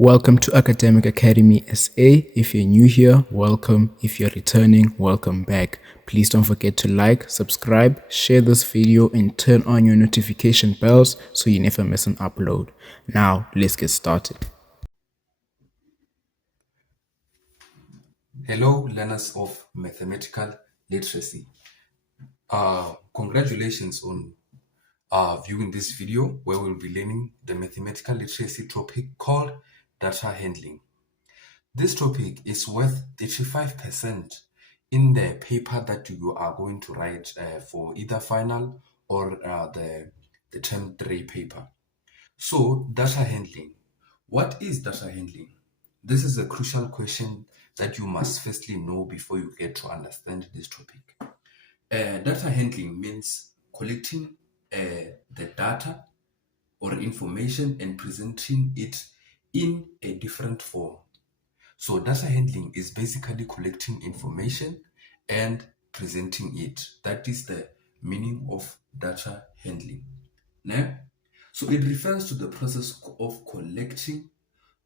Welcome to Academic Academy SA. If you're new here, welcome. If you're returning, welcome back. Please don't forget to like, subscribe, share this video, and turn on your notification bells so you never miss an upload. Now, let's get started. Hello, learners of mathematical literacy. Congratulations on viewing this video where we'll be learning the mathematical literacy topic called data handling. This topic is worth 35% in the paper that you are going to write for either final or the term 3 paper. So, data handling. What is data handling? This is a crucial question that you must firstly know before you get to understand this topic. Data handling means collecting the data or information and presenting it in a different form. So data handling is basically collecting information and presenting it. That is the meaning of data handling. Now, so it refers to the process of collecting,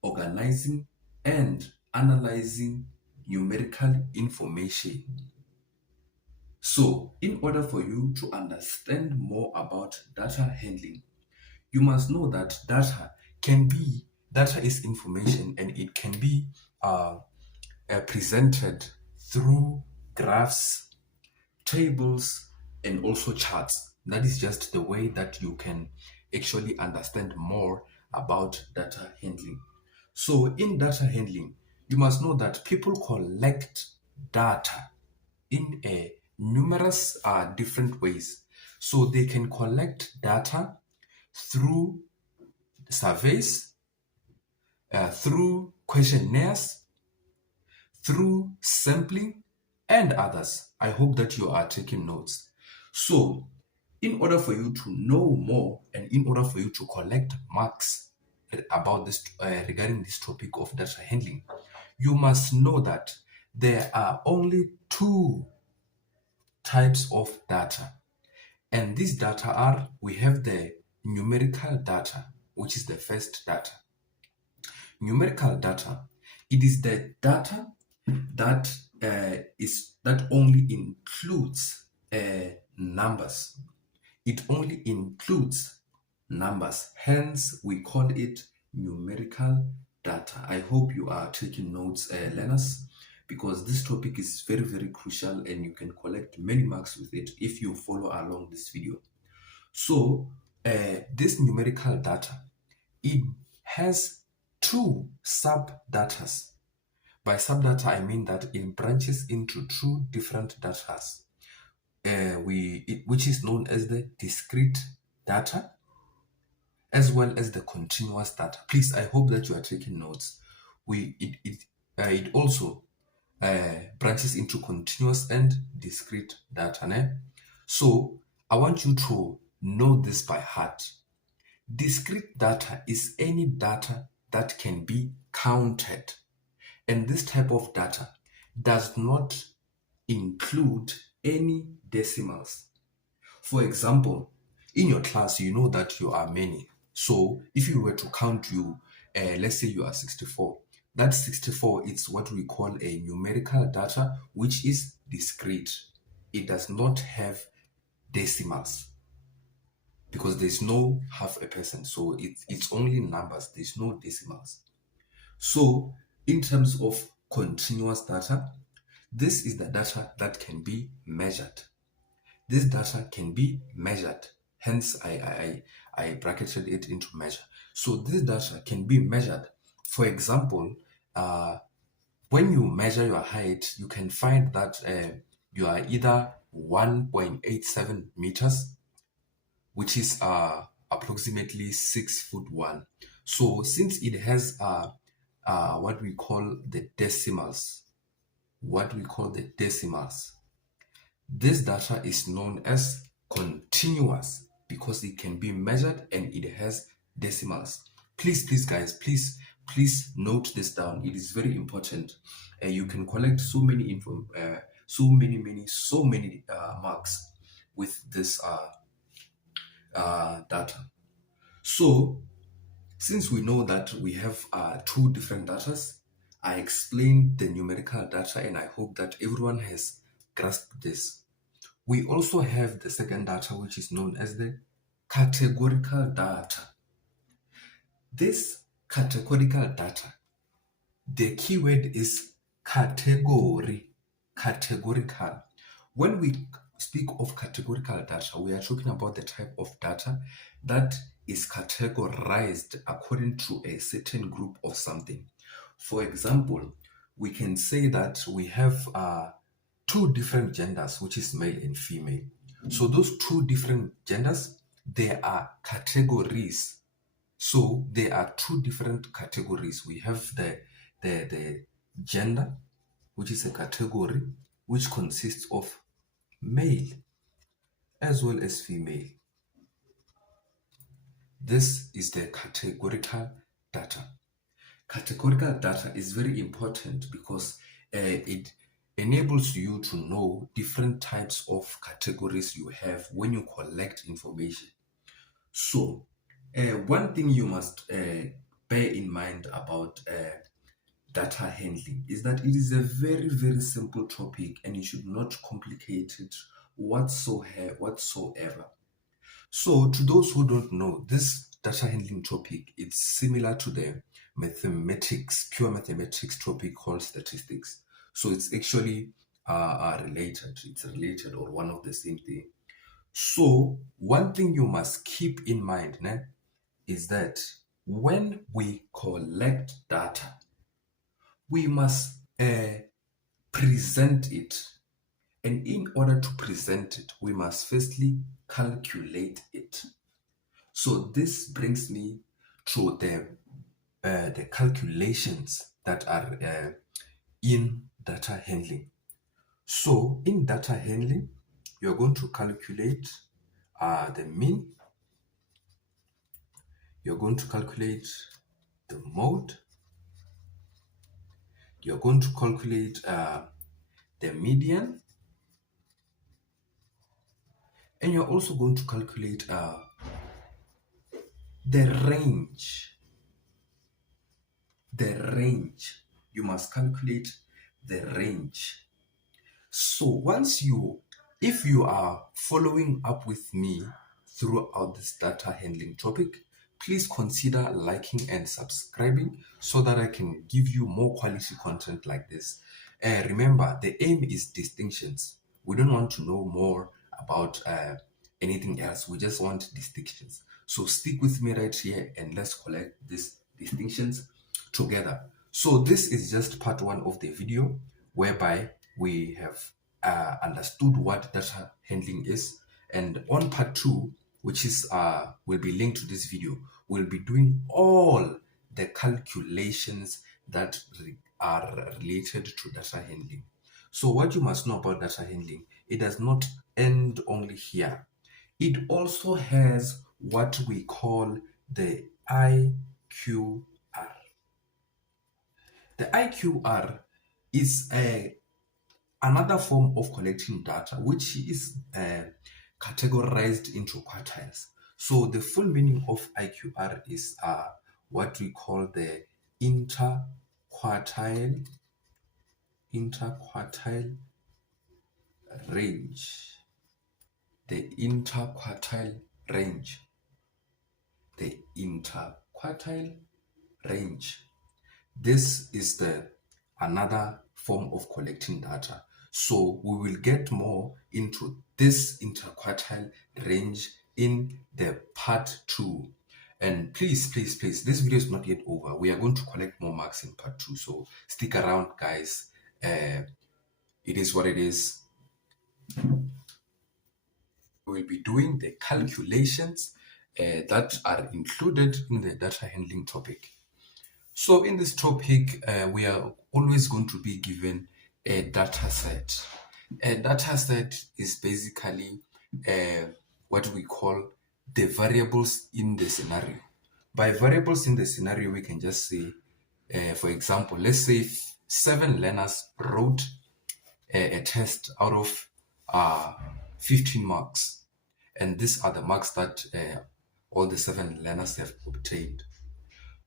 organizing, and analyzing numerical information. So, in order for you to understand more about data handling, you must know that data is information, and it can be presented through graphs, tables, and also charts. That is just the way that you can actually understand more about data handling. So, in data handling, you must know that people collect data in a numerous different ways. So, they can collect data through surveys, through questionnaires, through sampling, and others. I hope that you are taking notes. So, in order for you to know more and in order for you to collect marks about this regarding this topic of data handling, you must know that there are only two types of data. And these data are, we have the numerical data, which is the first data. Numerical data, it is the data that that only includes numbers. It only includes numbers. Hence, we call it numerical data. I hope you are taking notes, learners, because this topic is very, very crucial and you can collect many marks with it if you follow along this video. So, this numerical data, it has two sub-datas. By sub-data, I mean that it branches into two different datas, which is known as the discrete data as well as the continuous data. Please, I hope that you are taking notes. It also branches into continuous and discrete data. Ne? So I want you to know this by heart. Discrete data is any data that can be counted, and this type of data does not include any decimals. For example, in your class, you know that you are many. So if you were to count you, let's say you are 64, that 64 is what we call a numerical data, which is discrete. It does not have decimals because there's no half a percent. So it's only numbers, there's no decimals. So in terms of continuous data, this is the data that can be measured. This data can be measured. Hence, I bracketed it into measure. So this data can be measured. For example, when you measure your height, you can find that you are either 1.87 meters, which is approximately 6'1". So since it has what we call the decimals, this data is known as continuous because it can be measured and it has decimals. Please, guys, please note this down. It is very important. You can collect so many marks with this data. So, Since we know that we have two different datas, I explained the numerical data and I hope that everyone has grasped this. We also have the second data, which is known as the categorical data. This categorical data, the keyword is category, categorical. When we speak of categorical data, we are talking about the type of data that is categorized according to a certain group of something. For example, we can say that we have two different genders, which is male and female. So those two different genders, they are categories. So there are two different categories. We have the gender, which is a category which consists of male as well as female. This is the categorical data. Categorical data is very important because it enables you to know different types of categories you have when you collect information. So, one thing you must bear in mind about data handling is that it is a very, very simple topic and you should not complicate it whatsoever. So, to those who don't know, this data handling topic is similar to the mathematics, pure mathematics topic called statistics. So, it's actually related. It's related or one of the same thing. So, one thing you must keep in mind is that when we collect data, we must present it. And in order to present it, we must firstly calculate it. So this brings me to the calculations that are in data handling. So in data handling, you're going to calculate the mean, you're going to calculate the mode, you're going to calculate the median, and you're also going to calculate the range. The range. You must calculate the range. So if you are following up with me throughout this data handling topic, please consider liking and subscribing so that I can give you more quality content like this. Remember, the aim is distinctions. We don't want to know more about anything else. We just want distinctions. So stick with me right here and let's collect these distinctions together. So this is just part one of the video whereby we have understood what data handling is, and on part two, which is will be linked to this video, we'll be doing all the calculations that are related to data handling. So what you must know about data handling, it does not end only here. It also has what we call the IQR. The IQR is another form of collecting data, which is categorized into quartiles. So the full meaning of IQR is what we call the interquartile range. The interquartile range. The interquartile range. This is the another form of collecting data. So we will get more into this interquartile range in the part two. And please, please, please, this video is not yet over. We are going to collect more marks in part two. So stick around, guys. It is what it is. We'll be doing the calculations that are included in the data handling topic. So in this topic, we are always going to be given a data set. A data set is basically what we call the variables in the scenario. By variables in the scenario, we can just say, for example, let's say 7 learners wrote a test out of 15 marks. And these are the marks that all the 7 learners have obtained.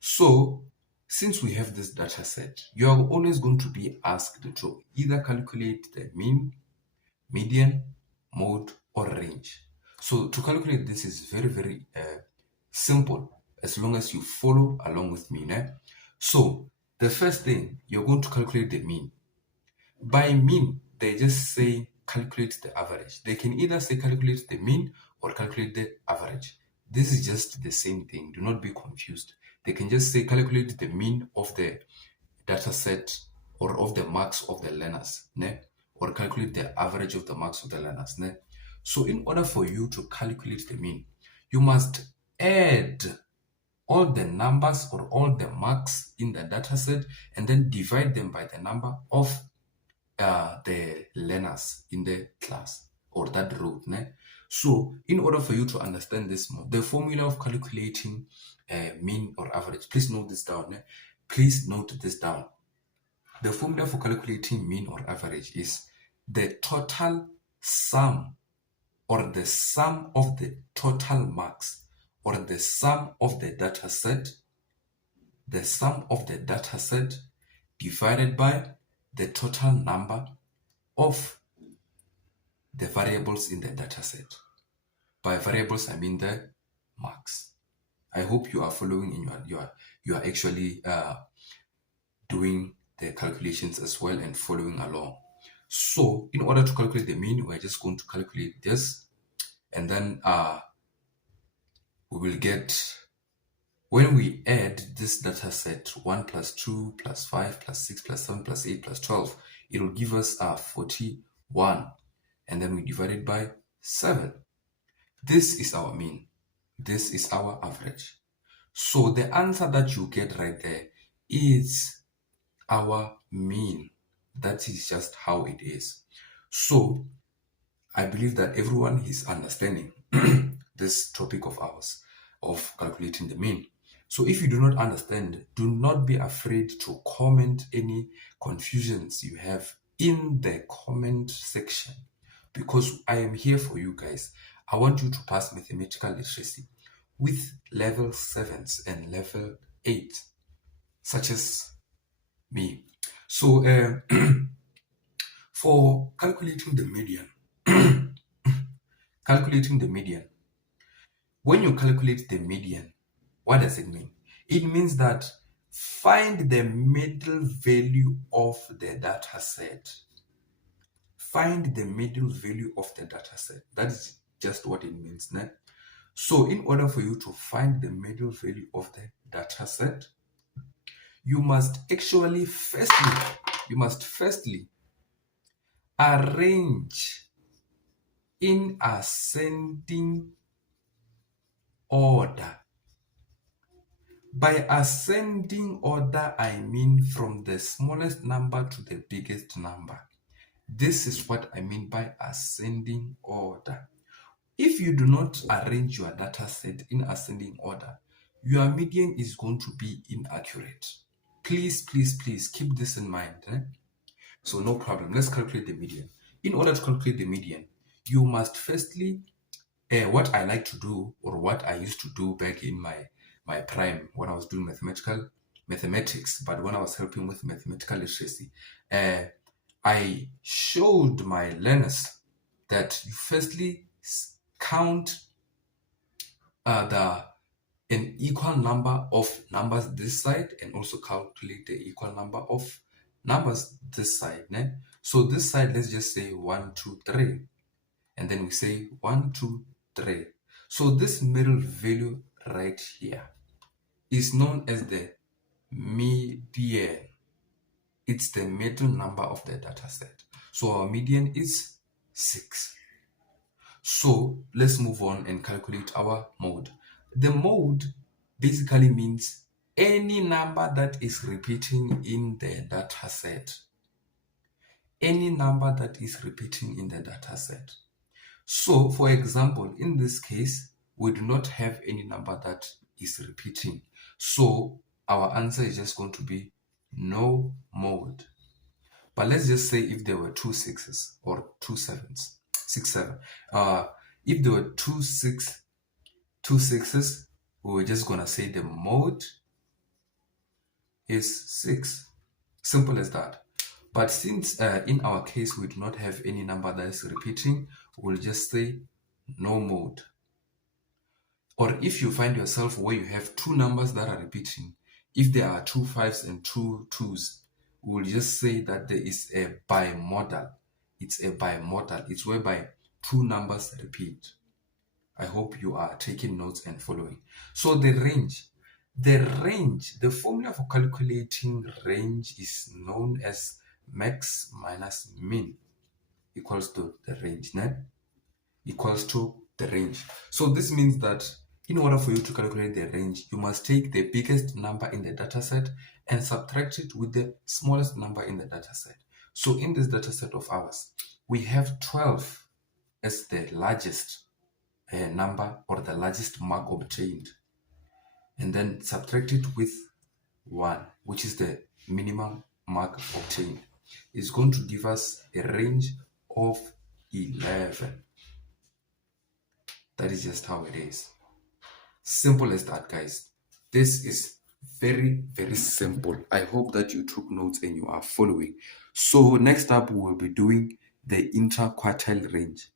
So since we have this data set, you are always going to be asked to either calculate the mean, median, mode, or range. So to calculate this is very, very simple as long as you follow along with me. So the first thing, you're going to calculate the mean. By mean, they just say calculate the average. They can either say calculate the mean or calculate the average. This is just the same thing. Do not be confused. They can just say calculate the mean of the data set or of the marks of the learners, ne? Or calculate the average of the marks of the learners. Ne? So in order for you to calculate the mean, you must add all the numbers or all the marks in the data set and then divide them by the number of the learners in the class or that row. Ne? So in order for you to understand this more, the formula of calculating mean or average, please note this down. Ne? Please note this down. The formula for calculating mean or average is the total sum or the sum of the total marks or the sum of the data set, divided by the total number of the variables in the data set. By variables, I mean the marks. I hope you are following and you are actually doing the calculations as well and following along. So in order to calculate the mean, we're just going to calculate this, and then we will get, when we add this data set 1 plus 2 plus 5 plus 6 plus 7 plus 8 plus 12, it will give us 41, and then we divide it by 7. This is our mean. This is our average. So the answer that you get right there is our mean. That is just how it is. So I believe that everyone is understanding this topic of ours of calculating the mean. So if you do not understand, do not be afraid to comment any confusions you have in the comment section, because I am here for you guys. I want you to pass mathematical literacy with level 7s and level 8, such as me. So for calculating the median, when you calculate the median, what does it mean? It means that find the middle value of the data set. Find the middle value of the data set. That is just what it means. Né? So in order for you to find the middle value of the data set, you must actually firstly arrange in ascending order. By ascending order, I mean from the smallest number to the biggest number. This is what I mean by ascending order. If you do not arrange your data set in ascending order, your median is going to be inaccurate. Please, please, please keep this in mind. So no problem. Let's calculate the median. In order to calculate the median, you must firstly, what I like to do, or what I used to do back in my prime when I was doing mathematics, but when I was helping with mathematical literacy, I showed my learners that you firstly count an equal number of numbers this side and also calculate the equal number of numbers this side. Né? So this side, let's just say 1, 2, 3. And then we say 1, 2, 3. So this middle value right here is known as the median. It's the middle number of the data set. So our median is 6. So let's move on and calculate our mode. The mode basically means any number that is repeating in the data set. Any number that is repeating in the data set. So, for example, in this case, we do not have any number that is repeating. So, our answer is just going to be no mode. But let's just say if there were 2 6s or 2 7s, 6, 7. If there were 2 6s, we were just going to say the mode is 6. Simple as that. But since in our case we do not have any number that is repeating, we'll just say no mode. Or if you find yourself where you have two numbers that are repeating, if there are two 5s and two 2s, we'll just say that there is a bimodal. It's a bimodal. It's whereby two numbers repeat. I hope you are taking notes and following. So the range, the formula for calculating range is known as max minus min equals to the range, equals to the range. So this means that in order for you to calculate the range, you must take the biggest number in the data set and subtract it with the smallest number in the data set. So in this data set of ours, we have 12 as the largest number or the largest mark obtained, and then subtract it with 1, which is the minimum mark obtained. It's going to give us a range of 11. That is just how it is. Simple as that, guys. This is very, very simple. I hope that you took notes and you are following. So next up, we will be doing the interquartile range.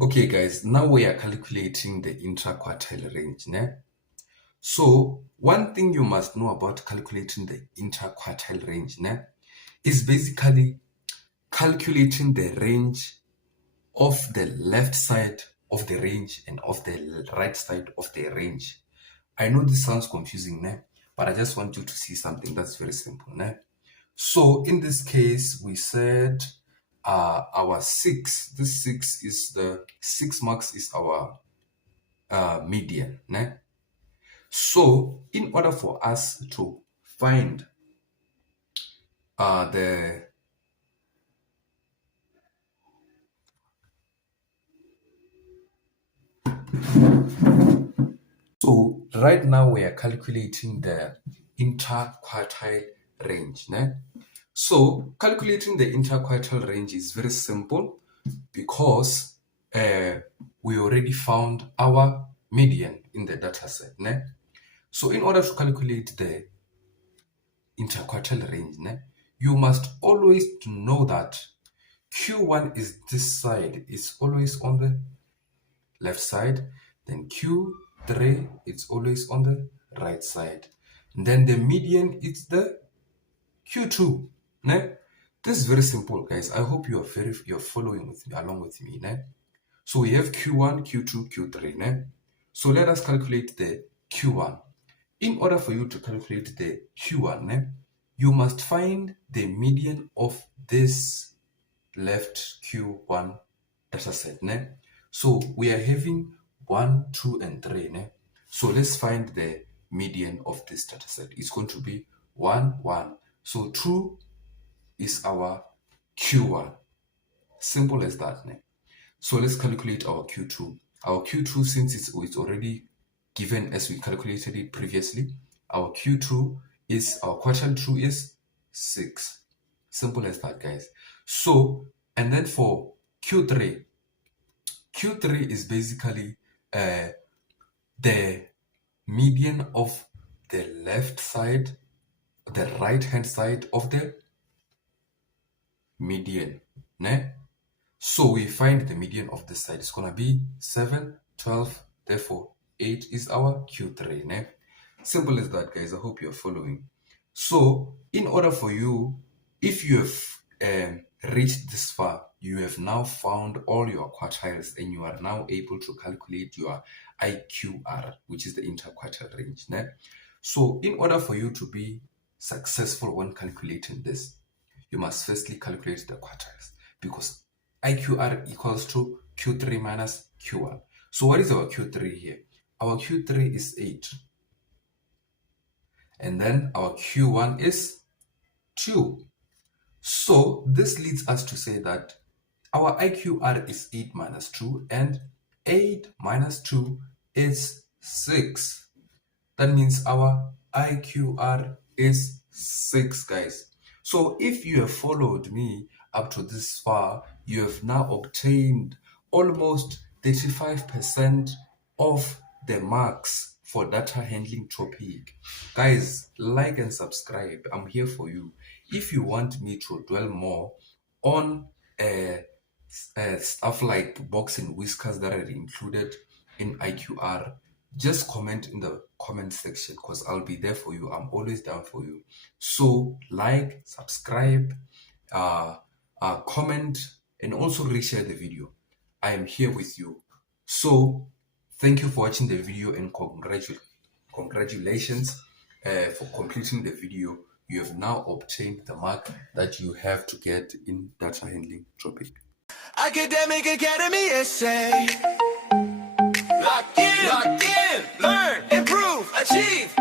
Okay, guys, now we are calculating the interquartile range. So one thing you must know about calculating the interquartile range is basically calculating the range of the left side of the range and of the right side of the range. I know this sounds confusing, but I just want you to see something that's very simple. So in this case, we said our 6, this 6 is the 6 marks is our median. So in order for us to find the So right now we are calculating the interquartile range. So calculating the interquartile range is very simple because we already found our median in the data set. So in order to calculate the interquartile range, you must always know that Q1 is this side, is always on the left side, then Q3 it's always on the right side, and then the median is the Q2. This is very simple, guys. I hope you're following with me, along with me. So we have Q1, Q2, Q3. So let us calculate the Q1. In order for you to calculate the Q1, you must find the median of this left Q1 data set. So we are having 1, 2, and 3. So let's find the median of this data set. It's going to be 1, 1. So 2 is our Q1. Simple as that. So let's calculate our Q2. Our Q2, since it's already given as we calculated it previously, our Q2 is, our quartile 2 is 6. Simple as that, guys. So, and then for Q3 is basically the median of the left side, the right hand side of the median. So we find the median of this side. It's going to be 7, 12, therefore 8 is our Q3. Simple as that, guys. I hope you're following. So in order for you, if you have reached this far, you have now found all your quartiles and you are now able to calculate your IQR, which is the interquartile range. So in order for you to be successful when calculating this, you must firstly calculate the quartiles, because IQR equals to Q3 minus Q1. So what is our Q3 here? Our Q3 is 8. And then our Q1 is 2. So this leads us to say that our IQR is 8 minus 2, and 8 minus 2 is 6. That means our IQR is 6, guys. So if you have followed me up to this far, you have now obtained almost 35% of the marks for data handling topic. Guys, like and subscribe. I'm here for you. If you want me to dwell more on stuff like box and whiskers that are included in IQR, just comment in the comment section because I'll be there for you. I'm always down for you. So like, subscribe, comment, and also reshare the video. I am here with you. So thank you for watching the video and congratulations for completing the video. You have now obtained the mark that you have to get in data handling topic. Academic Academy essay. Lock in, learn, improve, achieve.